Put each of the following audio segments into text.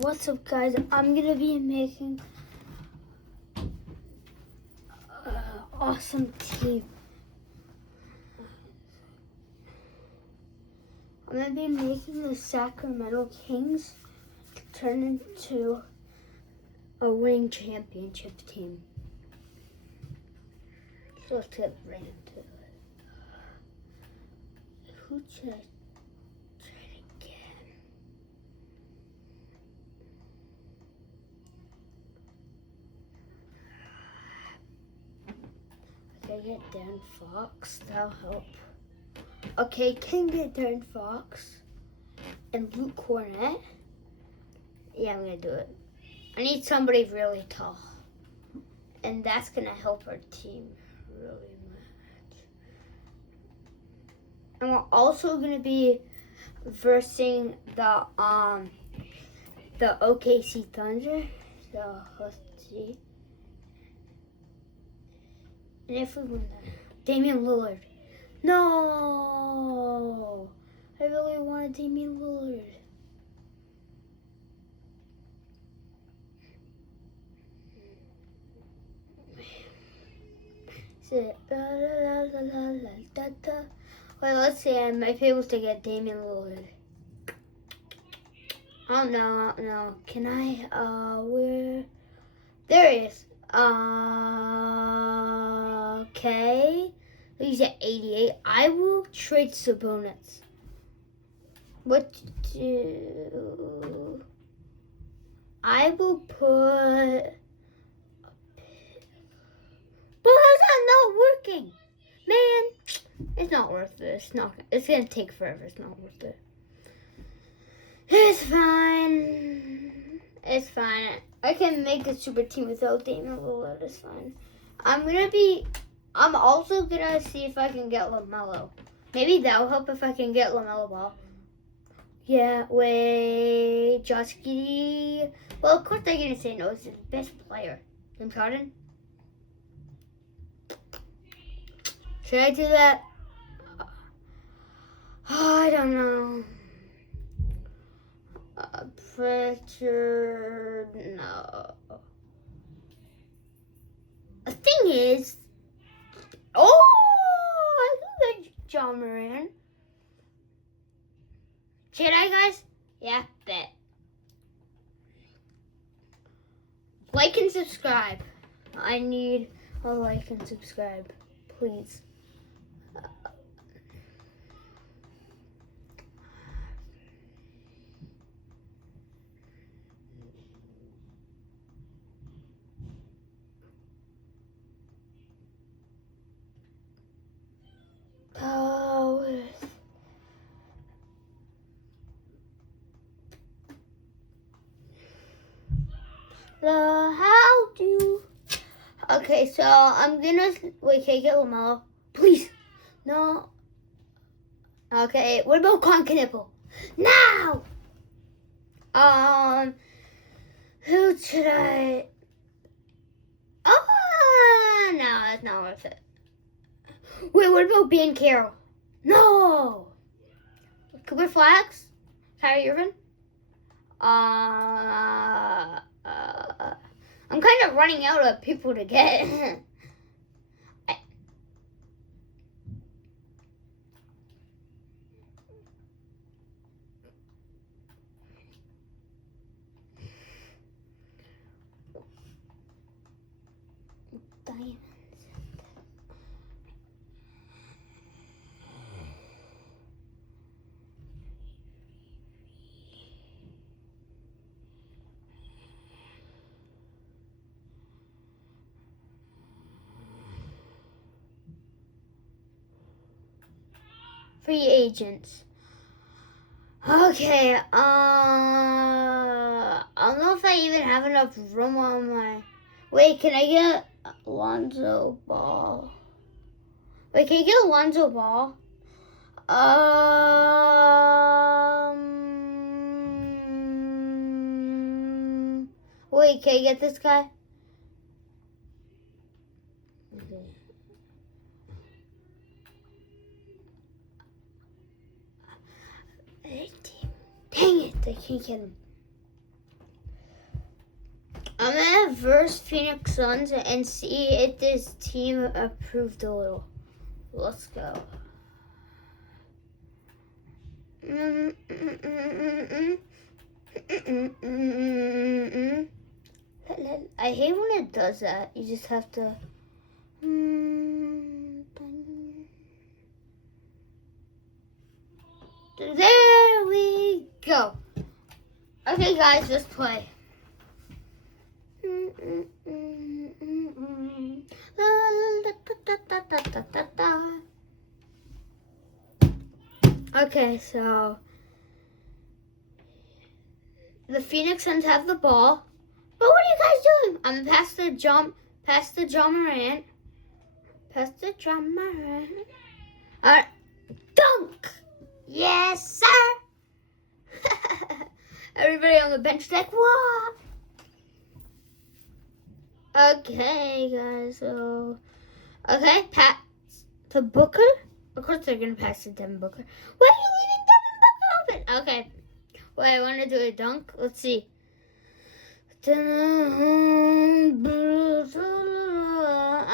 What's up, guys? I'm gonna be making awesome team. I'm gonna be making the Sacramento Kings turn into a winning championship team. So let's get right into it. Who should I try to get? Okay, get Darren Fox. That'll help. Okay, can get Darren Fox and Luke Cornett. Yeah, I'm gonna do it. I need somebody really tall, and that's gonna help our team really much. And we're also gonna be versing the OKC Thunder. So let's see. And if we win that, Damian Lillard. No, I really wanted Damian Lillard. Wait, let's see. My favorite was to get Damian Lillard. Oh no. Can I? Where? There he is. Okay. He's at 88. I will trade Sabonis. What to do? I will put. But how's that not working? Man, it's not worth it. It's gonna take forever. It's not worth it. It's fine. It's fine. I can make a super team without Damian Lillard. It's fine. I'm also gonna see if I can get LaMelo. Maybe that'll help if I can get LaMelo Ball. Yeah, wait, Josh Giddey. Well, of course they're gonna say no. It's the best player. James Harden. Should I do that? Oh, I don't know. Pritchard, no. The thing is, I can get John Moran. Should I, guys? Yeah, bet. Like and subscribe. I need a like and subscribe, please. How do? Okay, so I'm gonna wait. Can I get LaMelo, please? No. Okay. What about Concaniple? Now. Who should I? Oh, no, that's not worth it. Wait, what about Ben Carroll? No. Cooper Flax? Kyrie Irving? I'm kind of running out of people to get. Diamonds. Free agents. Okay, I don't know if I even have enough room on my... Wait, can I get Lonzo Ball? Wait, can you get Lonzo Ball? Wait, can I get this guy? Okay. Dang it, I can't get him. I'm gonna verse Phoenix Suns and see if this team improved a little. Let's go. I hate when it does that. You just have to. There we go. Okay, guys, just play. Okay, so the Phoenix Suns have the ball. But what are you guys doing? I'm gonna pass the John Morant. Pass the John Morant. Alright. Dunk! Yes, sir! Everybody on the bench is like, what? Okay, guys, so okay, pass to Booker. Of course they're gonna pass to Devin Booker. Why are you leaving Devin Booker open? Okay. Wait, I wanna do a dunk. Let's see. I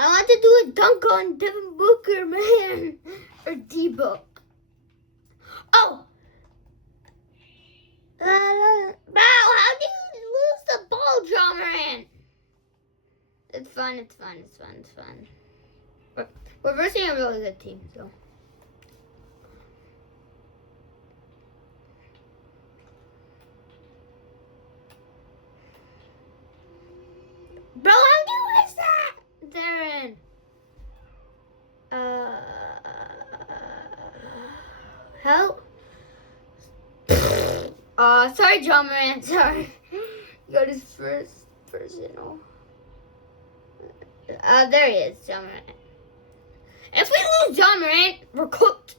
want to do a dunk on Devin Booker, man. Or D-Book. Oh! Wow, how do you lose the ball, John Morant? It's fun. We're versing a really good team, so. Bro, how do is that? They're in. Help. Sorry, John Morant. Sorry. Got his first personal. There he is, John Morant. If we lose John Morant, we're cooked.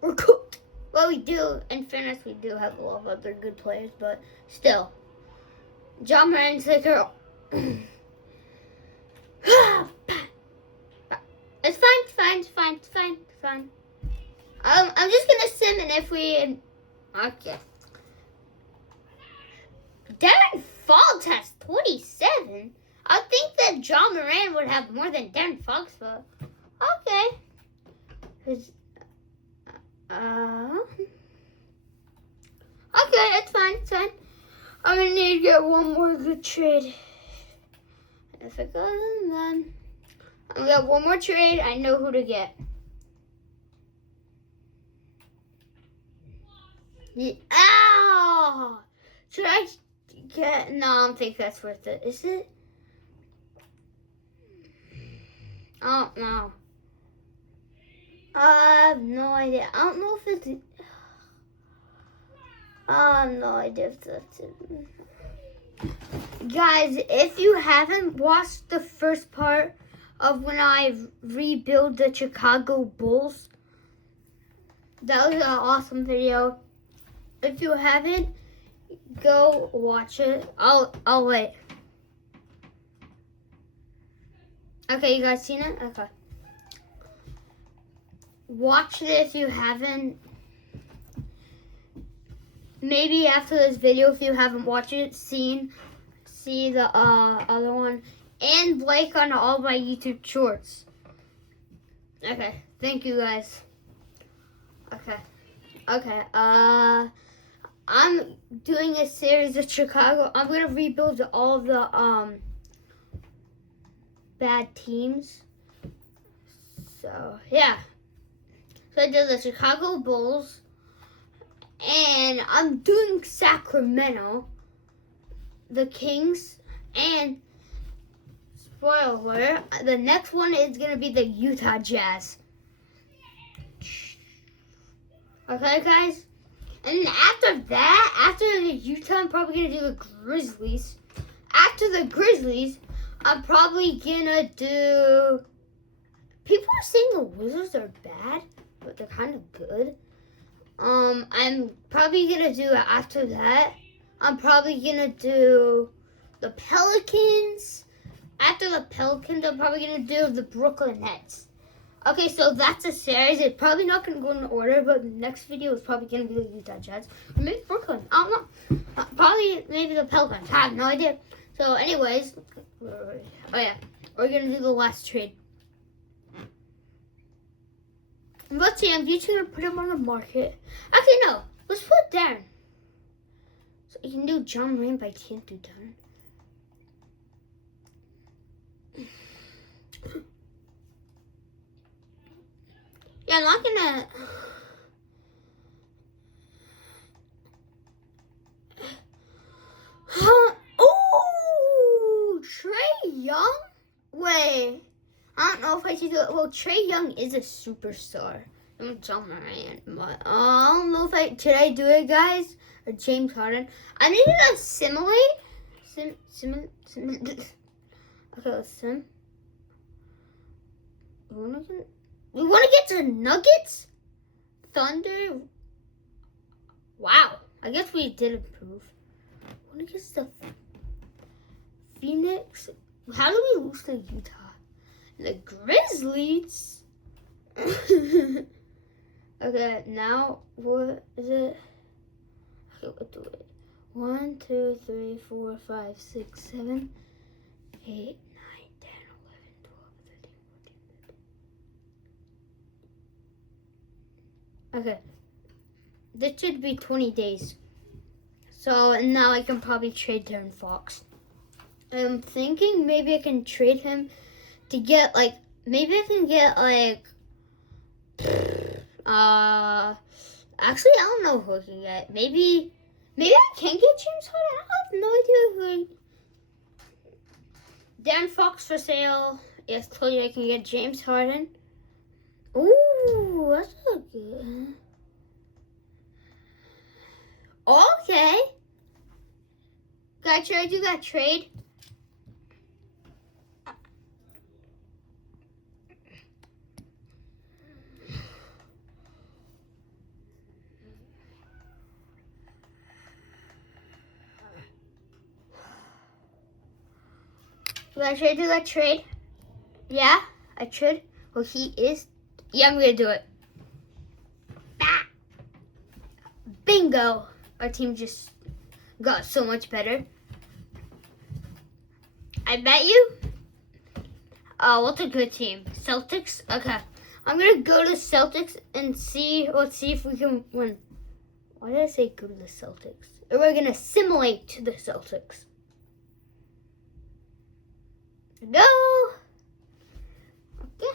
We're cooked. Well, we do. In fairness, we do have a lot of other good players, but still. John Morant's like a... It's fine. I'm just gonna sim, and if we... Okay. Darren Fox has 27? I think that John Moran would have more than Darren Fox, but... Okay. Okay, it's fine. I'm gonna need to get one more good trade. If it goes, then... I'm gonna get one more trade. I know who to get. Yeah. Ow! Should I get... No, I don't think that's worth it. Is it? Oh, no. I have no idea. I don't know if it's... I have no idea if that's it. Guys, if you haven't watched the first part of when I rebuild the Chicago Bulls, that was an awesome video. If you haven't, go watch it. I'll wait. Okay, you guys seen it? Okay. Watch it if you haven't. Maybe after this video, if you haven't watched it, see the other one, and like on all my YouTube shorts. Okay, thank you guys. Okay. I'm doing a series of Chicago. I'm gonna rebuild all of the bad teams. So yeah. So I did the Chicago Bulls. And I'm doing Sacramento, the Kings, and spoiler alert, the next one is going to be the Utah Jazz. Okay, guys? And after that, after the Utah, I'm probably going to do the Grizzlies. After the Grizzlies, I'm probably going to do... People are saying the Wizards are bad, but they're kind of good. I'm probably gonna do after that. I'm probably gonna do the Pelicans. After the Pelicans, I'm probably gonna do the Brooklyn Nets. Okay, so that's a series. It's probably not gonna go in order, but the next video is probably gonna be the Utah Jazz. Or maybe Brooklyn. I don't know. Probably maybe the Pelicans. I have no idea. So, anyways, oh yeah, we're gonna do the last trade. Let's see, I'm just gonna put him on the market. Actually, no, let's put Darren. So you can do John Moran, but I can't do Darren. Yeah, I'm not gonna. Oh, Trae Young? Wait, I don't know if I should do it. Well, Trae Young is a superstar. I'm John Moran, but I don't know if should I do it, guys, or James Harden. I need to simulate. Okay, let's sim. We want to get to Nuggets, Thunder. Wow, I guess we did improve. I want to get to Phoenix. How do we lose to Utah? The Grizzlies. Okay, now what is it? Okay, we'll do it. 1, 2, 3, 4, 5, 6, 7, 8, 9, 10, 11, 12, 13, 14. Okay. This should be 20 days. So now I can probably trade Darren Fox. I'm thinking maybe I can trade him to get maybe I can get actually I don't know who I can get. Maybe I can get James Harden. I have no idea who. Darren Fox for sale. Yes, told you I can get James Harden. Ooh, that's so good. Okay. Should I do that trade? Should I do that trade? Yeah, I should. Well, he is. Yeah, I'm gonna do it. Ah. Bingo! Our team just got so much better. I bet you. Oh, what's a good team? Celtics? Okay. I'm gonna go to Celtics and see. Let's see if we can win. Why did I say go to the Celtics? Or we're gonna simulate to the Celtics. Go! Okay.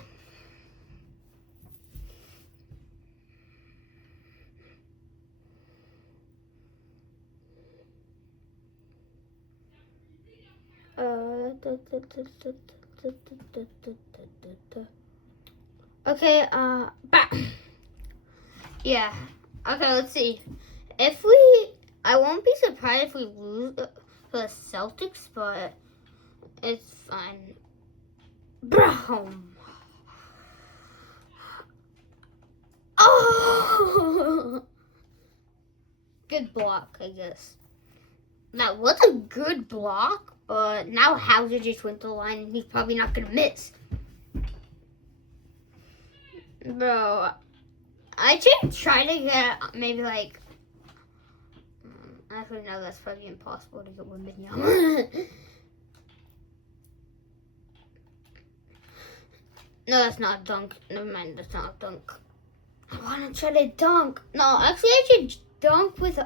Okay, yeah. Okay, let's see. I won't be surprised if we lose to the Celtics, but it's fine. Boom. Oh! Good block, I guess. That was a good block, but now Hauser just went to the line and he's probably not going to miss. Bro, I should try to get maybe actually, no, that's probably impossible to get Wembanyama. No, that's not a dunk. Never mind, that's not a dunk. I want to try to dunk. No, actually, I should dunk with,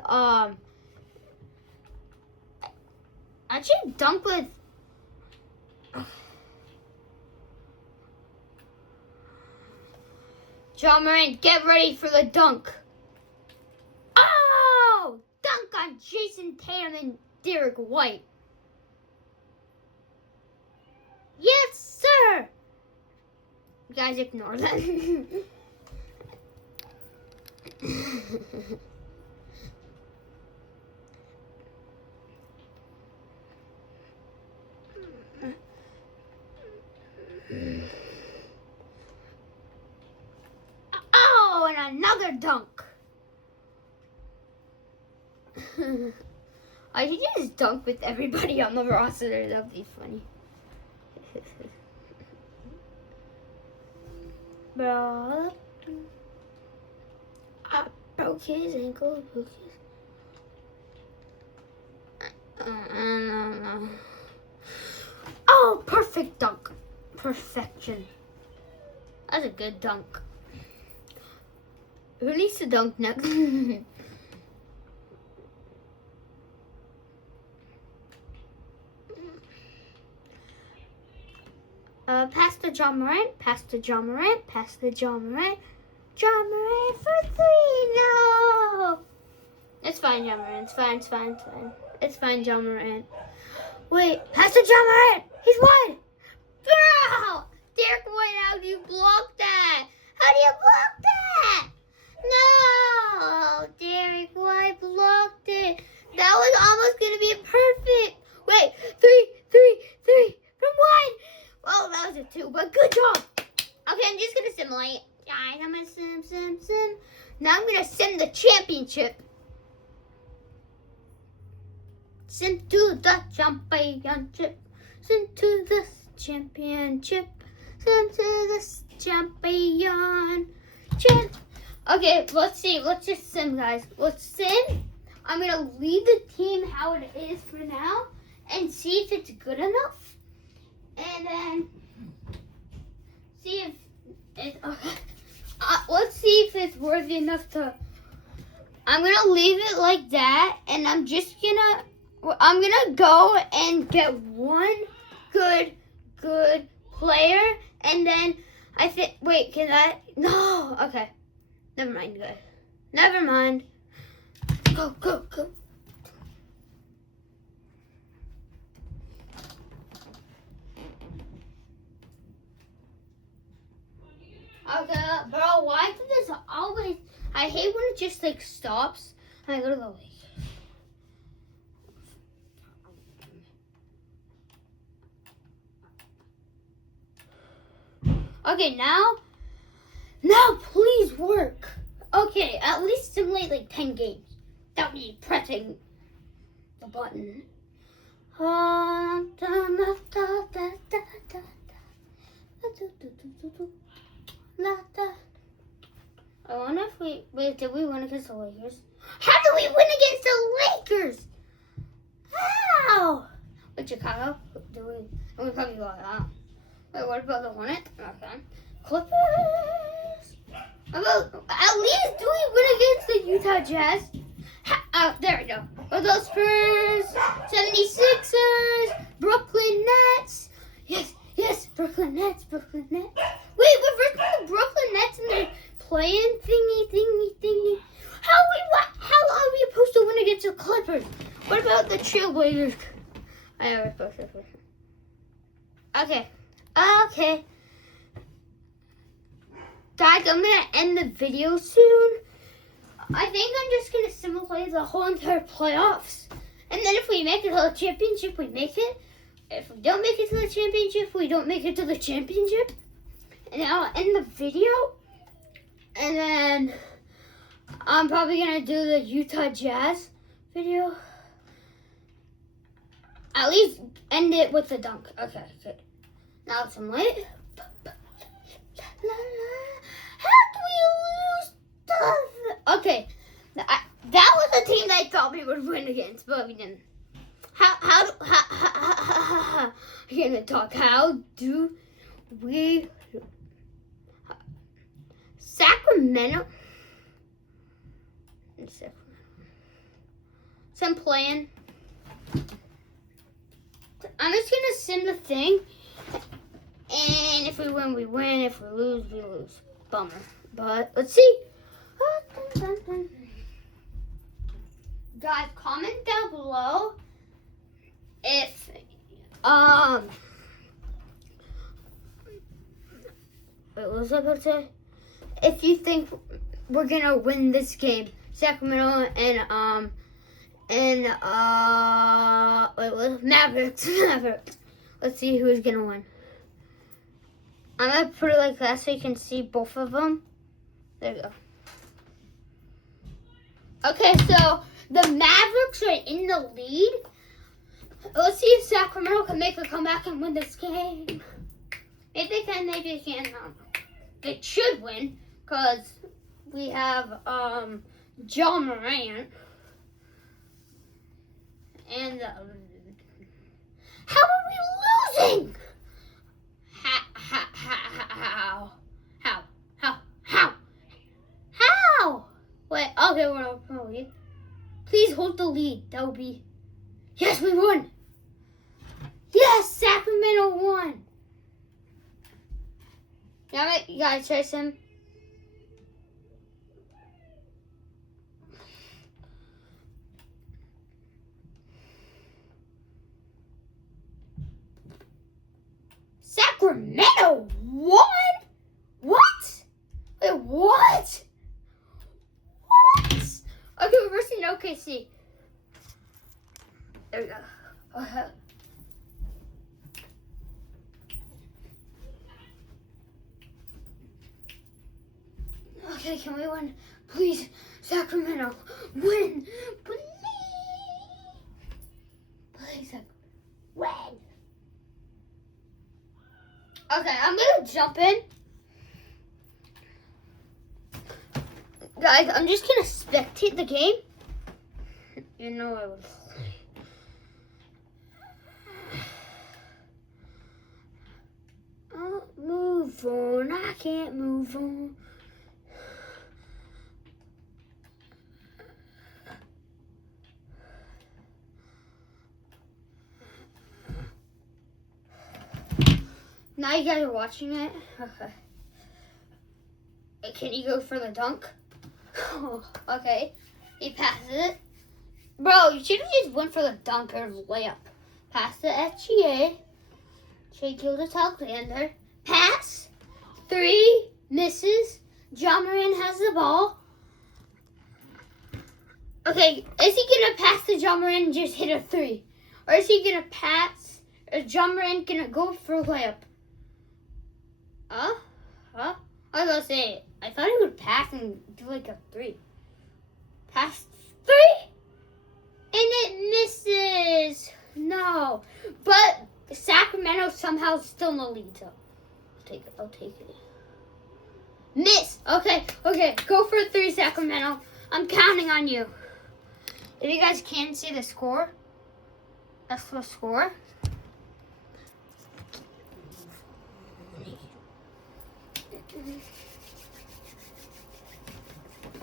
John Moran, get ready for the dunk. Oh! Dunk on Jason Tatum and Derek White. Yes, sir! You guys ignore that. Oh, and another dunk. I should just dunk with everybody on the roster. That'd be funny. Bro, I broke his ankle. No. Oh, perfect dunk. Perfection. That's a good dunk. Who needs to dunk next? Pass to John Morant. Pass to John Morant. Pass to John Morant. John Morant for 3. No. It's fine, John Morant. It's fine. It's fine. It's fine. It's fine, John Morant. Wait. Pass to John Morant. He's wide. Bro! Derek White, how do you block that? How do you block that? No! Derek White blocked it. That was almost going to be perfect. Wait. 3. From wide. Well, that was a 2, but good job. Okay, I'm just going to simulate. Guys, I'm going to sim. Now I'm going to sim the championship. Sim to the championship. Sim to the championship. Sim to the champion. Okay, let's see. Let's just sim, guys. Let's sim. I'm going to leave the team how it is for now and see if it's good enough. And then see if it, let's see if it's worthy enough to. I'm gonna leave it like that, and I'm gonna go and get one good player, and then I think. Wait, can I? No. Okay. Never mind, guys. Never mind. Go. Okay, bro, why does this always... I hate when it just, like, stops and I go to the lake. Okay, now please work. Okay, at least simulate, like, 10 games. Without me pressing the button. I wonder if did we win against the Lakers? How did we win against the Lakers? How? With Chicago? We probably got that. Wait, what about the Hornets? Okay. Clippers? At least do we win against the Utah Jazz? There we go. Or those Spurs, 76ers, Brooklyn Nets. Yes, Brooklyn Nets. Wait, we're versus the Brooklyn Nets and they're playing thingy. How are we supposed to win against the Clippers? What about the Trailblazers? I know we're supposed to. Okay. Guys, I'm gonna end the video soon. I think I'm just gonna simulate the whole entire playoffs. And then if we make it to the championship, we make it. If we don't make it to the championship, we don't make it to the championship. And I'll end the video. And then I'm probably going to do the Utah Jazz video. At least end it with the dunk. Okay, good. Now it's late. How do we lose? Okay, that was a team that I thought we would win against, but we didn't. How I'm gonna talk. How do we Sacramento? So I'm playing. I'm just gonna sim the thing, and if we win, we win. If we lose, we lose. Bummer. But let's see. Guys, comment down below if what was I about to say? If you think we're gonna win this game, Sacramento and Mavericks. Let's see who's gonna win. I'm gonna put it like that so you can see both of them. There you go. Okay, so the Mavericks are in the lead. Let's see if Sacramento can make a comeback and win this game. Maybe they can, maybe they can't. They should win because we have John Morant. And how are we losing? Yes, we won. Yes, Sacramento won. Yeah, you guys chase him. Sacramento won? What? Wait, what? What? Okay, we're versing OKC. There we go. Okay, can we win? Please, Sacramento, win! Please! Please, win! Okay, I'm gonna jump in. Guys, I'm just gonna spectate the game. You know I would. I'll move on. I can't move on. Now you guys are watching it. Okay. Can you go for the dunk? Okay. He passes it. Bro, you should have just went for the dunk or layup. Pass to SGA. Shea Gilgeous-Alexander. Pass. 3. Misses. Ja Morant has the ball. Okay, is he going to pass to Ja Morant and just hit a 3? Or is he going to pass? Is Ja Morant going to go for a layup? Huh? I was going to say, I thought he would pass and do like a 3. Pass 3? And it misses. No. But Sacramento somehow still in the lead. So I'll take it. Miss. Okay. Go for a 3, Sacramento. I'm counting on you. If you guys can't see the score, that's the score.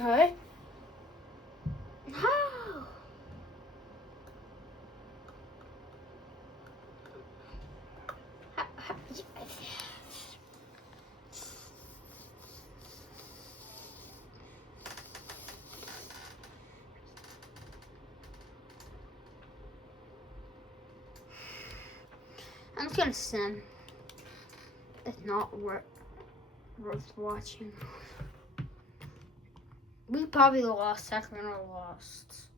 Alright. No. I'm just gonna sim. It's not worth watching. We probably lost. Sacramento lost.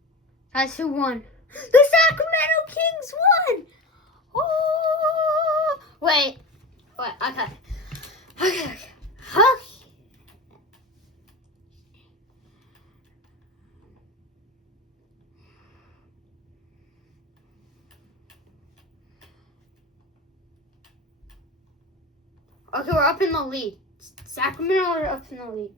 Guys, who won? The Sacramento Kings won! Oh! Wait. Okay. Okay, we're up in the lead. Sacramento are up in the lead.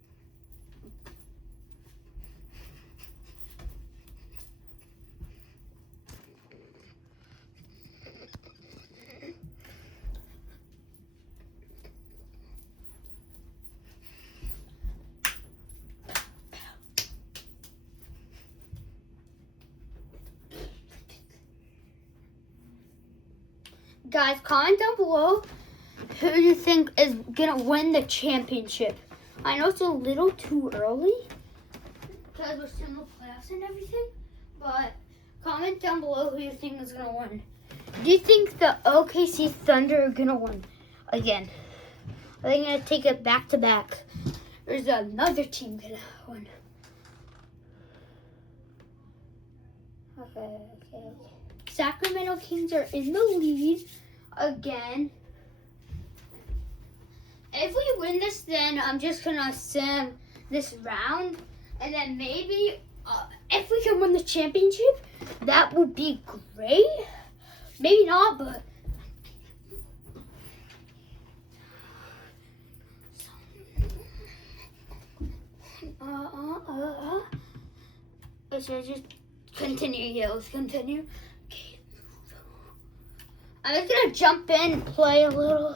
Guys, comment down below who you think is gonna win the championship. I know it's a little too early because we're still in the playoffs and everything, but comment down below who you think is gonna win. Do you think the OKC Thunder are gonna win again? Are they gonna take it back to back? Or is another team gonna win? Okay. Sacramento Kings are in the lead again. If we win this, then I'm just gonna sim this round, and then maybe if we can win the championship, that would be great. Maybe not, but let's just continue. Yeah, let's continue. Okay. I'm just gonna jump in and play a little.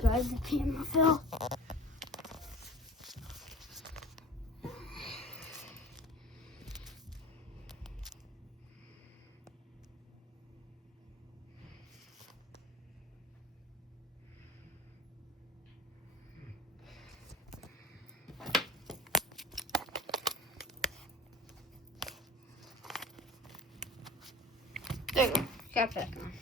Sorry guys, the camera fell. There you go. Got back on.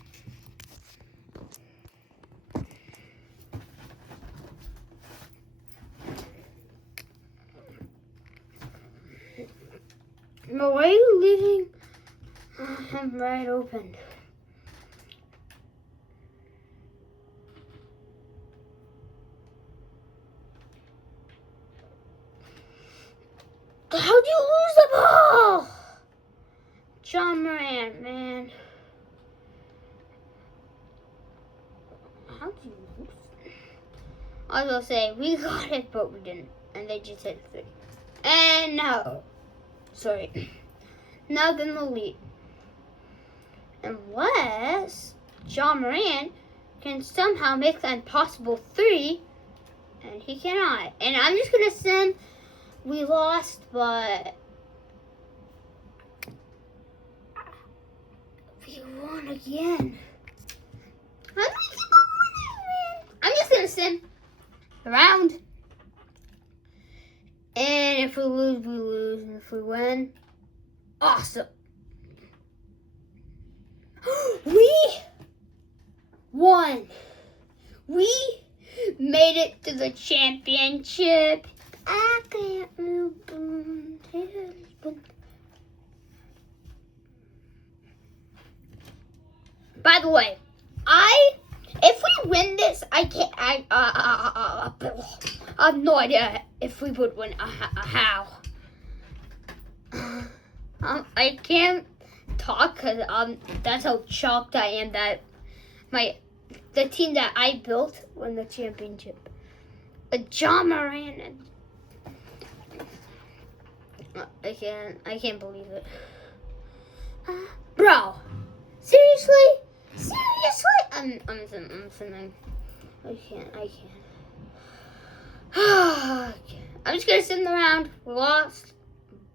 No, why are you leaving him right open? How'd you lose the ball? John Moran, man. How'd you lose? I was gonna say, we got it, but we didn't. And they just hit 3. And no. Sorry. Now then the lead. Unless John Moran can somehow make the impossible 3. And he cannot. And I'm just gonna send, we lost, but we won again. I'm just gonna send around. And if we lose, we lose. And if we win, awesome. We won. We made it to the championship. I can't move. By the way, if we win this, I have no idea if we would win. How? I can't talk because that's how shocked I am that the team that I built won the championship. John Moran and I can't believe it, bro. Seriously. I'm sending. I can't. I'm just gonna send them around. We lost,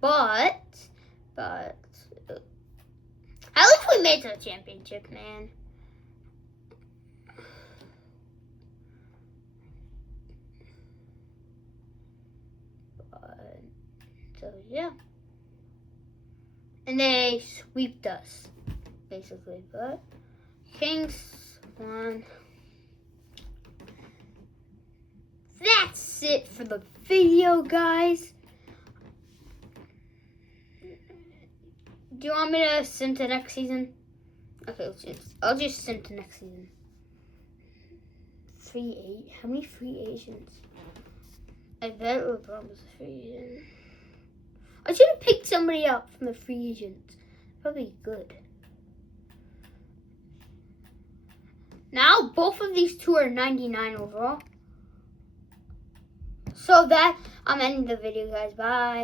but at least we made the championship, man. So yeah, and they sweeped us basically, but Kings won. That's it for the video, guys. Do you want me to sim to next season? Okay, I'll just sim to next season. How many free agents? I bet LeBron was a free agent. I should have picked somebody up from the free agents. Probably good. Now both of these two are 99 overall. So that I'm ending the video, guys. Bye.